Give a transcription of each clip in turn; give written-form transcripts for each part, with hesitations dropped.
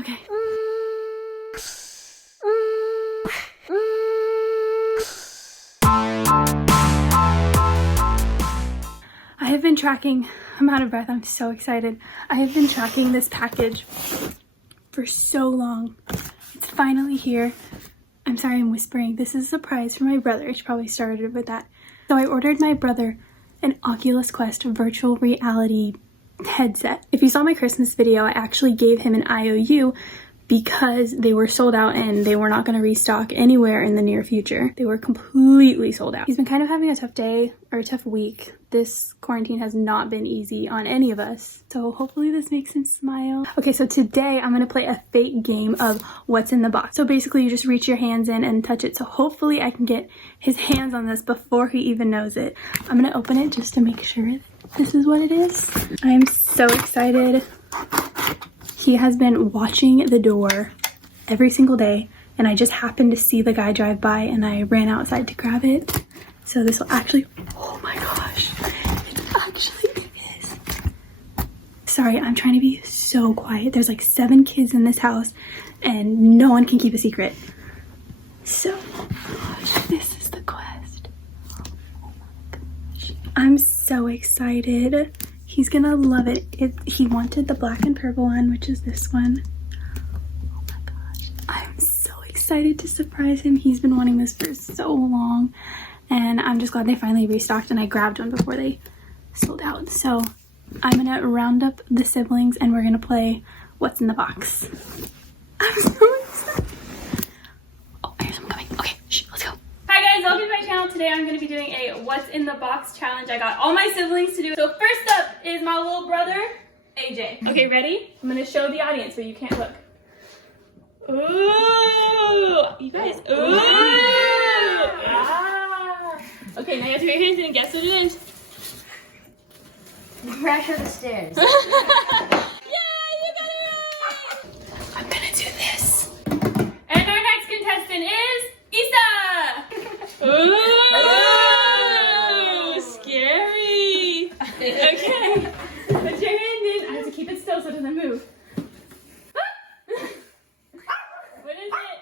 Okay. I have been tracking, I'm out of breath, I'm so excited. I have been tracking this package for so long. It's finally here. I'm sorry I'm whispering. This is a surprise for my brother. I should probably started with that. So I ordered my brother an Oculus Quest virtual reality headset. If you saw my Christmas video, I actually gave him an IOU because they were sold out and they were not going to restock anywhere in the near future. They were completely sold out. He's been kind of having a tough day or a tough week. This quarantine has not been easy on any of us. So hopefully this makes him smile. Okay, so today I'm going to play a fake game of what's in the box. So basically you just reach your hands in and touch it. So hopefully I can get his hands on this before he even knows it. I'm going to open it just to make sure this is what it is. I am so excited. He has been watching the door every single day, and I just happened to see the guy drive by and I ran outside to grab it. So this will actually, oh my gosh, it actually is. Sorry, I'm trying to be so quiet. There's like 7 kids in this house and no one can keep a secret. So, oh my gosh, this is the Quest. Oh my gosh. I'm so excited. He's gonna love it. He wanted the black and purple one, which is this one. Oh my gosh. I'm so excited to surprise him. He's been wanting this for so long. And I'm just glad they finally restocked and I grabbed one before they sold out. So I'm gonna round up the siblings and we're gonna play what's in the box. I'm so excited. Oh, I hear someone coming. Okay, shh, let's go. Hi guys, welcome to my channel. Today I'm going to be doing a what's in the box challenge. I got all my siblings to do. So first up is my little brother, AJ. Okay, ready? I'm going to show the audience, but you can't look. Ooh, you guys, ooh. Ah. Okay, now you have to put your hands in and guess what it is. Crash of the stairs. Yeah, you got it right. I'm going to do this. And our next contestant is Issa! Ooh, scary. Okay, put your hand in. I have to keep it still so it doesn't move. What is it?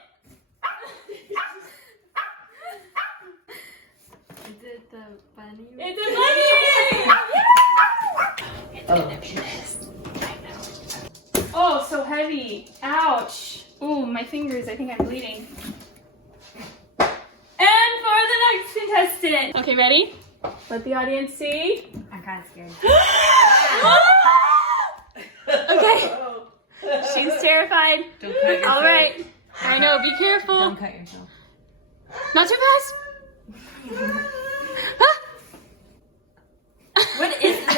Is it the bunny? It's a bunny! It's gonna be this. I know. Oh, so heavy. Ouch. Ooh, my fingers, I think I'm bleeding. And for the next contestant. Okay, ready? Let the audience see. I'm kind of scared. Okay. She's terrified. Don't cut yourself. All right. I know, be careful. Don't cut yourself. Not too fast. What is this?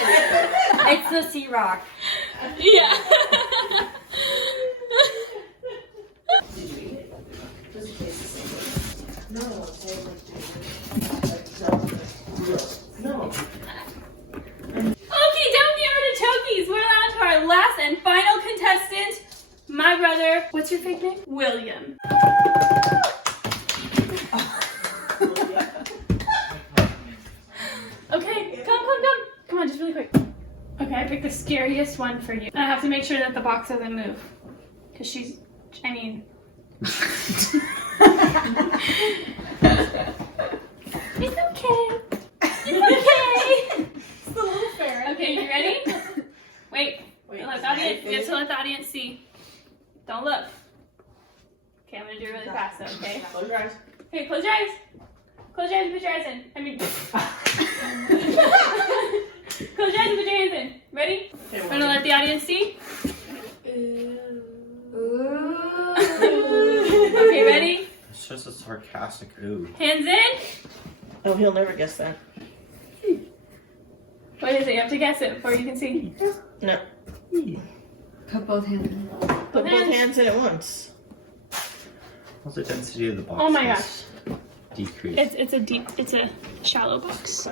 It's the sea rock. Yeah. We're on to our last and final contestant, my brother. What's your fake name? William. Okay, come on, just really quick. Okay, I picked the scariest one for you. And I have to make sure that the box doesn't move. Because she's, I mean. It's okay. It's okay. It's the little ferret. Okay, you ready? Wait. Let the audience, you have to let the audience see. Don't look. Okay, I'm gonna do it really fast though, okay? Close your eyes. Okay, close your eyes. Close your eyes and put your eyes in. I mean, close your eyes and put your hands in. Ready? I'm gonna let the audience see. Ooh. Okay, ready? It's just a sarcastic ooh. Hands in. Oh, he'll never guess that. What is it? You have to guess it before you can see. No. Put both hands in. Put both hands in at once. What's the density of the box? Oh my gosh. Decrease. It's a shallow box.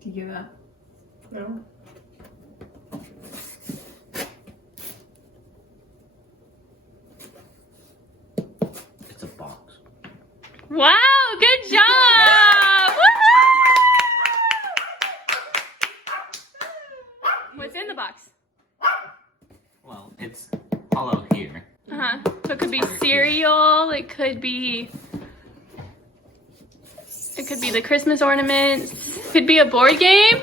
Do you give up? No. It's a box. Wow, good job! Woohoo! could be cereal. It could be the Christmas ornaments. It could be a board game.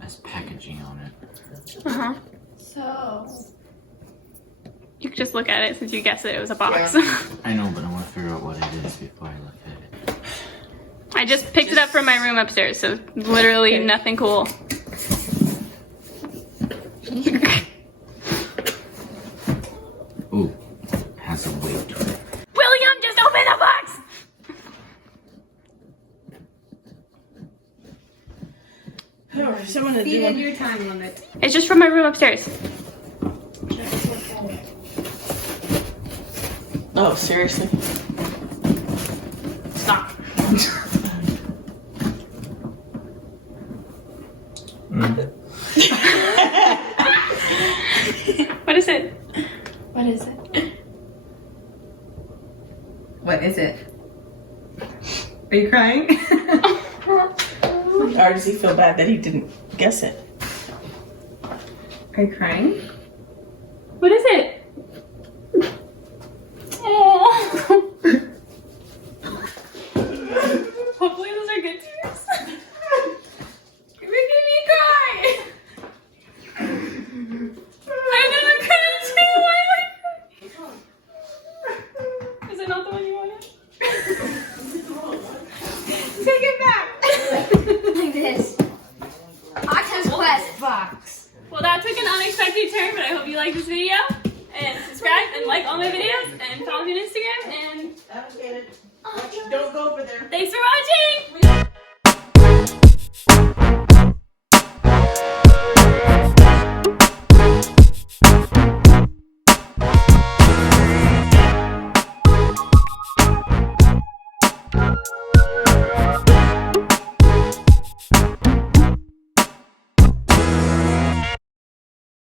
Has packaging on it. Uh-huh. So. You could just look at it since you guessed it was a box. I know, but I want to figure out what it is before I look at it. I just picked it up from my room upstairs, so literally nothing cool. Ooh, has a weight to it. William, just open the box! Oh, someone to do Exceeded one. your time limit. It's just from my room upstairs. Oh, seriously? Stop. What is it? What is it? What is it? Are you crying? Or does he feel bad that he didn't guess it? Are you crying? What is it? Oh. Hopefully those are good tears. You're making me cry. I know I'm crying too. Why am I crying? Is it not the one you wanted? Take it back. Like this. Oculus Quest box. Well, that took an unexpected turn, but I hope you like this video. And subscribe and like all my videos and follow me on Instagram. And I don't get it. Don't go over there. thanks for watching!